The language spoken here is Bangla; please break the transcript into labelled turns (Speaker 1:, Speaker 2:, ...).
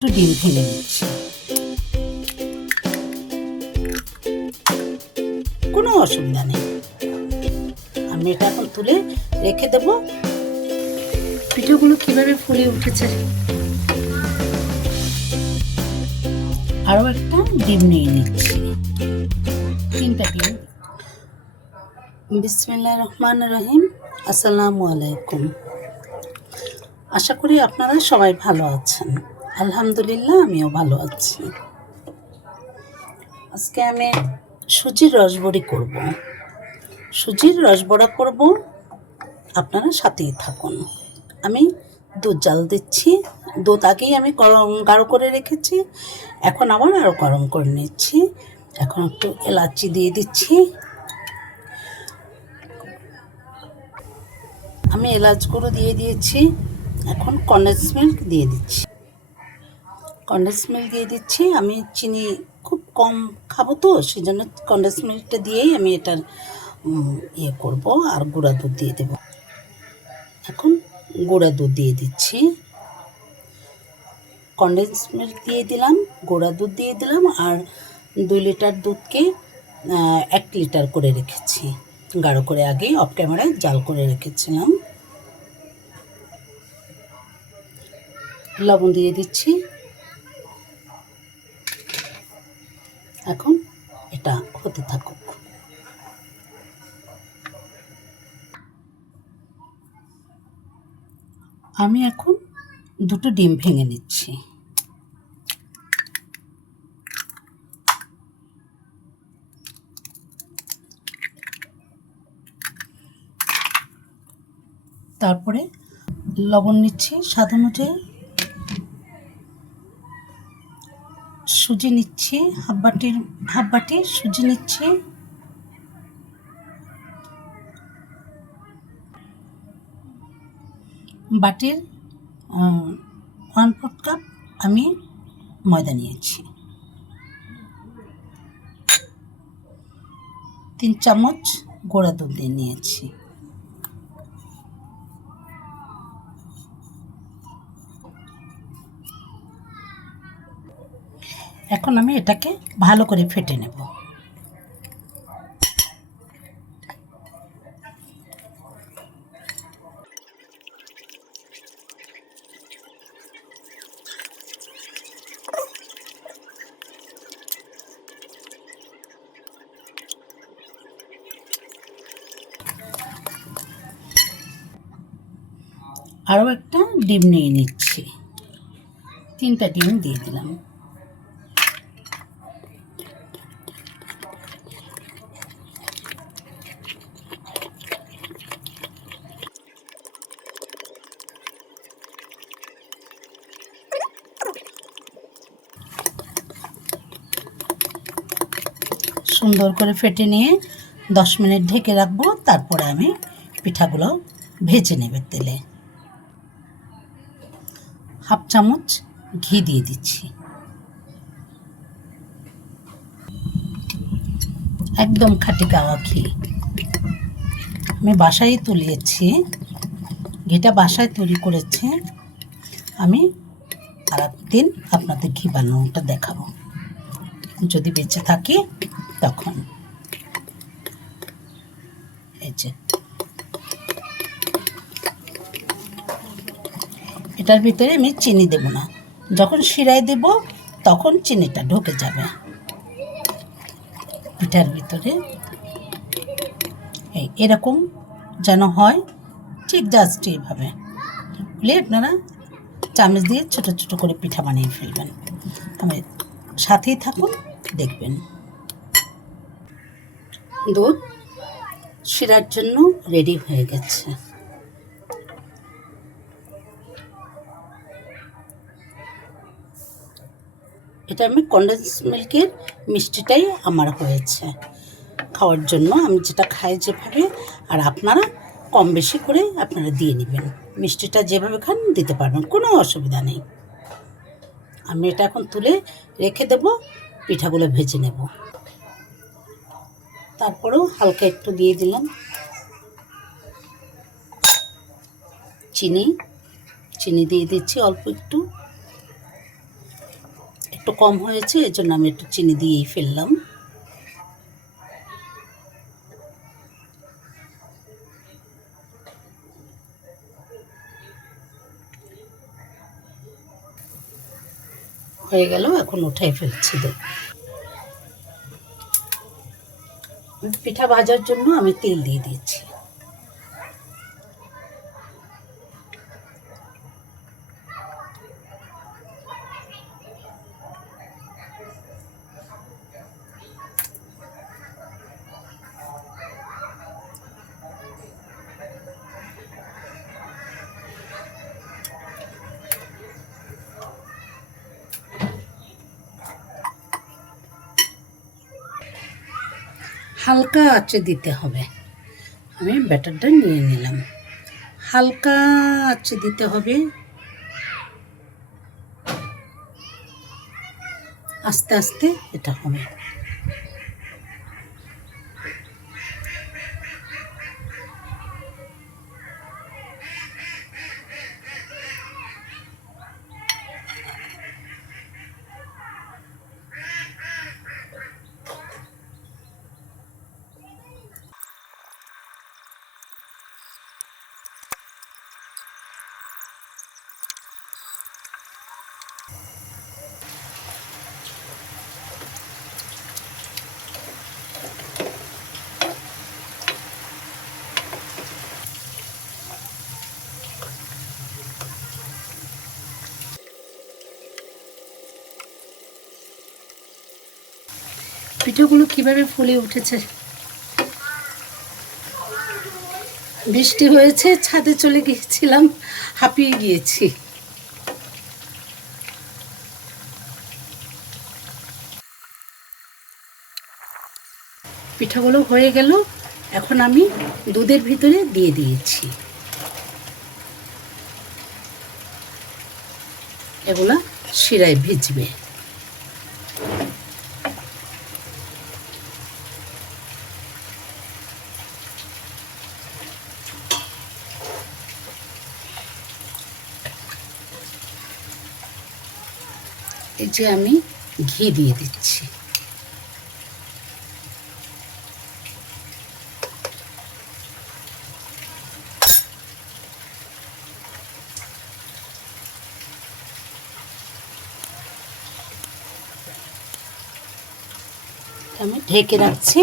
Speaker 1: একটু ডিম ভেঙে নিচ্ছি। কোনো অসুবিধা নেই। আমি এটা এখন তুলে রেখে দেবো।
Speaker 2: পিঠেগুলো কীভাবে ফুলে উঠেছে?
Speaker 1: আরও একটা ডিম নিয়ে নিচ্ছি। তিনটা ডিম বিসমিল্লা রহমান রহিম। আসসালামু আলাইকুম। আশা করি আপনারা সবাই ভালো আছেন। আলহামদুলিল্লাহ, আমিও ভালো আছি। আজকে আমি সুজির রসবড়ি করব। সুজির রসবড়া করব, আপনারা সাথেই থাকুন। আমি দুধ জাল দিচ্ছি, দুধ আগেই আমি গরম, গাঢ় করে রেখেছি, এখন আবার আরও গরম করে নিচ্ছি। এখন একটু এলাচি দিয়ে দিচ্ছি। আমি এলাচ গুঁড়ো দিয়ে দিয়েছি, এখন কন্ডেন্স মিল্ক দিয়ে দিচ্ছি। কন্ডেন্স মিল্ক দিয়ে দিচ্ছি। আমি চিনি খুব কম খাব তো সেই জন্য কন্ডেন্স মিল্কটা দিয়েই আমি এটার ইয়ে করব আর গুঁড়া দুধ দিয়ে দেবো। এখন গুঁড়া দুধ দিয়ে দিচ্ছি। কন্ডেন্স মিল্ক দিয়ে দিলাম, গুঁড়া দুধ দিয়ে দিলাম আর দুই লিটার দুধকে এক লিটার করে রেখেছি। গাঢ় করে আগেই অফ ক্যামেরায় জাল করে রেখেছিলাম। লবণ দিয়ে দিচ্ছি। এখন এটা হতে থাকুক। আমি এখন দুটো ডিম ভেঙে নিচ্ছি। তারপরে লবণ নিচ্ছি, স্বাদ অনুযায়ী। সুজি নিচ্ছি হাফ বাটির হাফ বাটি সুজি নিচ্ছি। বাটির ওয়ান ফোর্থ কাপ আমি ময়দা নিয়েছি। তিন চামচ গোড়া দুধ দিয়ে নিয়েছি। এখন আমি এটাকে ভালো করে ফেটে নেব। আরও একটা ডিম নিয়ে নিচ্ছি। তিনটা ডিম দিয়ে দিলাম। সুন্দর করে ফেটে নিয়ে দশ মিনিট ঢেকে রাখব, তারপরে আমি পিঠাগুলো ভেজে নেবে তেলে। হাফ চামচ ঘি দিয়ে দিচ্ছি। একদম খাঁটি গাওয়া ঘি। আমি বাসায় তুলিয়েছি ঘিটা বাসায় তৈরি করেছে। আমি আর একদিন আপনাদের ঘি বানানোটা দেখাবো। যদি বেঁচে থাকি তখন। এই যে। এটার ভিতরে আমি চিনি দেব না। যখন শিরায় দেব, তখন চিনিটা ঢুকে যাবে। পিঠার ভিতরে এই এরকম যেন হয়, ঠিক জাস্ট এইভাবে। বলে আপনারা চামচ দিয়ে ছোট ছোট করে পিঠা বানিয়ে ফেলবেন। আমি সাথেই থাকুন, দেখবেন। দুধ শিরার জন্য রেডি হয়ে গেছে। এটা আমি কন্ডেন্স মিল্কের মিষ্টিটাই আমার হয়েছে। খাওয়ার জন্য আমি যেটা খাই যেভাবে, আর আপনারা কম বেশি করে আপনারা দিয়ে নেবেন। মিষ্টিটা যেভাবে খান দিতে পারবেন, কোনো অসুবিধা নেই। আমি এটা এখন তুলে রেখে দেব, পিঠাগুলো ভেজে নেব। তারপরেও হালকা একটু দিয়ে দিলাম। চিনি চিনি দিয়ে দিচ্ছি অল্প একটু। একটু কম হয়েছে, এজন্য আমি একটু চিনি দিয়েই ফেললাম। হয়ে গেল, এখন উঠাই ফেলছি। তো পিঠা ভাজার জন্য আমি তেল দিয়ে দিয়েছি। হালকা আঁচে দিতে হবে। আমি ব্যাটারটা নিয়ে নিলাম। হালকা আঁচে দিতে হবে। আস্তে আস্তে এটা হবে।
Speaker 2: পিঠেগুলো কীভাবে ফুলে উঠেছে?
Speaker 1: বৃষ্টি হয়েছে, ছাদে চলে গিয়েছিলাম, হাঁপিয়ে গিয়েছি। পিঠাগুলো হয়ে গেল, এখন আমি দুধের ভিতরে দিয়ে দিয়েছি। এগুলা শিরায় ভিজবে। এই যে আমি ঘি দিয়ে দিচ্ছি। আমি ঢেকে রাখছি।